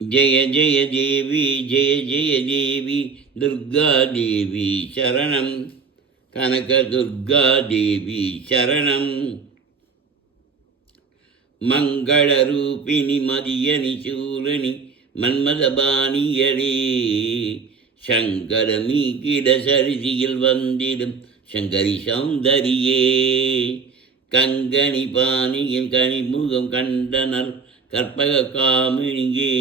ஜெய ஜெய தேவி ஜெய ஜெய தேவி துர்கா தேவி சரணம் கனக துர்கா தேவி சரணம் மங்களரூபிணி மதியனி சூரணி மன்மதபாணியரே சங்கர நீக்கிட சரிதியில் வந்திடும் சங்கரி சௌந்தரியே கங்கணி பாணியின் கனிமுகம் கண்டனர் கற்பக காமினியே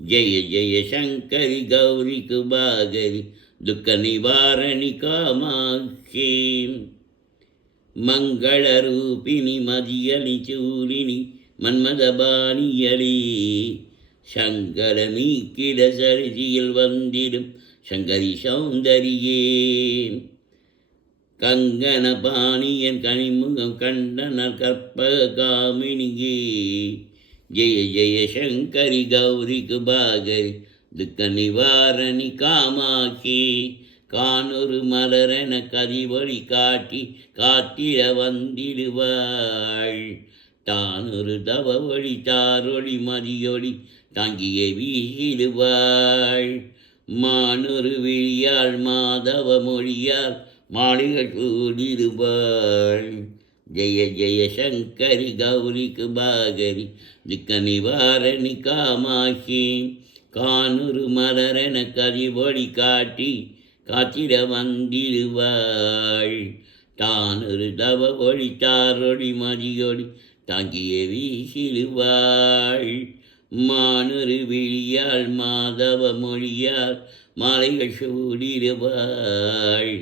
ஜெய ஜெய சங்கரி கௌரி குபாகரி துக்க நிவாரணி காமாட்சி மங்களரூபிணி மதியனி சூரிணி மன்மதபாணியலி சங்கர நீக்கிட சரிதியில் வந்திடும் சங்கரி சௌந்தரியே கங்கண பாணியன் கனிமுகம் கண்டனர் கற்பக காமினியே ஜெய ஜெய சங்கரி கௌரி குபாகரி துக்க நிவாரணி காமாட்சி கானொரு மலரென கதிவழி காட்டி காத்திட வந்திடுவாள் தானொரு தவ வழி தாரொளி மதியொளி தாங்கிய வீசிடுவாள் மானொரு விழியாள் மாதவ மொழியாள் மாளிகை கூடிடுவாள் ஜெய ஜெய சங்கரி கௌரி குபாகரி துக்க நிவாரணி காமாட்சி கானொரு மலரென கதிவழி காட்டி காத்திட வந்திடுவாள் தானொரு தவ ஒளி தாரொளி மதியொளி தாங்கிய வீசிடுவாள் மானொரு விழியாள் மாதவ மொழியாள் மாலைகள் சூடிடுவாள்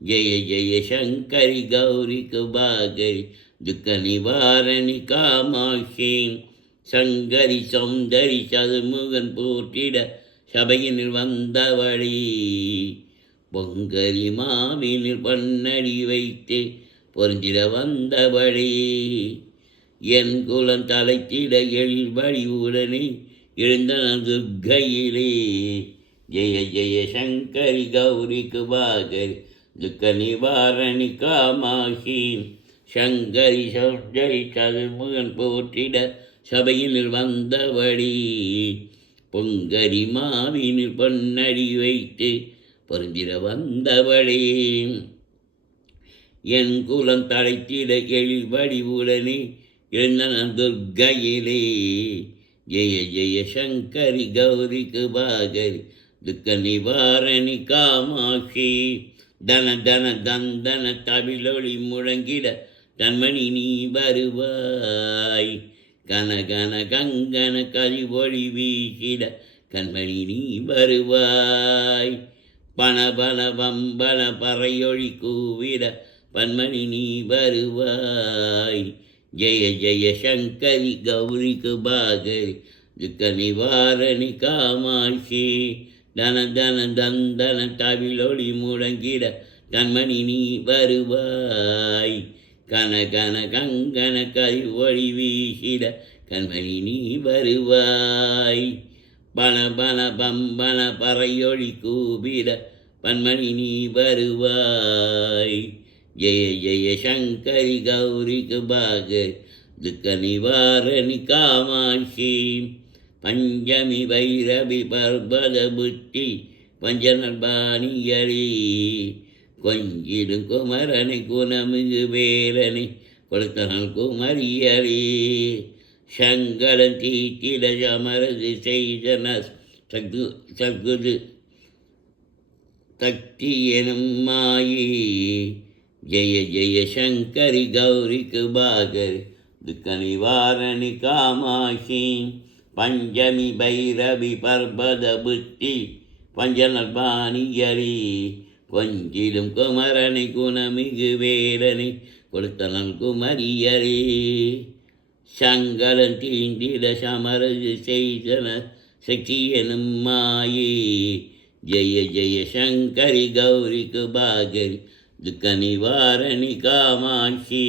ஜெய ஜெய சங்கரி கௌரி குபாகரி துக்க நிவாரணி காமாட்சி சங்கரி சௌந்தரி சதுமுகன் போற்றிட சபையினில் வந்தவழி பொங்கரி மாவினில் பண்ணடி வைத்து பொருந்திட வந்தவழி என் குலம் தலைத்திட எழில் வழிவுடனே எழுந்தன துர்க்கையிலே ஜெய ஜெய சங்கரி கௌரி குபாகரி துக்க நிவாரணி காமாட்சி சங்கரி சௌந்தரி சதுமுகன் போற்றிட சபையினில் வந்தவழி பொங்கரி மாவினில் பொன்னடி வைத்து பொருந்திட வந்தவளே என் குலம் தழைத்திட எழில் வடிவுடனே எழுந்தன துர்க்கையிலே ஜெய ஜெய சங்கரி கௌரி குபாகரி துக்க நிவாரணி காமாட்சி தன தன தந்தன தவிலொளி முழங்கிட தன்மணி நீ வருவாய் கன கன கங்கன கதிவொளி வீசிட கண்மணி நீ வருவாய் பணபல வம்பல பறையொழி கூவிட பன்மணி நீ வருவாய் ஜெய ஜெய சங்கரி கௌரி குபாகரி துக்க நிவாரணி காமாட்சி தன தன தந்தன தவிலொளி முழங்கிட கண்மணி நீ வருவாய் கன கன கங்கன கதிவொளி வீசிட கண்மணி நீ வருவாய் பல பல பம்பன பறையொழி கூபிட பன்மணி நீ வருவாய் ஜெய ஜெய சங்கரி கௌரி குபாகரி துக்க நிவாரணி காமாட்சி பஞ்சமி வைரவி பர்வத புத்தி பஞ்சநர்பாணியரி கொஞ்சிடும் குமரனை குணமிகு வேலனை கொடுத்தனல் குமரியரே சங்கரன் தீட்டிட அமரது செய்தன சகுது தக்தி எனும் மாயி ஜெய ஜெய சங்கரி கௌரி குபாகரி துக்க நிவாரணி காமாட்சி பஞ்சமி பைரவி பர்வத புத்தி பஞ்சநர்பாணியரி கொஞ்சிலும் குமரனை குணமிகு வேலனை கொடுத்தனல் குமரியரே சங்கரன் தீண்டிட சமரது செய்தன சக்தி எனும் மாயே ஜெய ஜெய சங்கரி கௌரி குபாகரி துக்க நிவாரணி காமாட்சி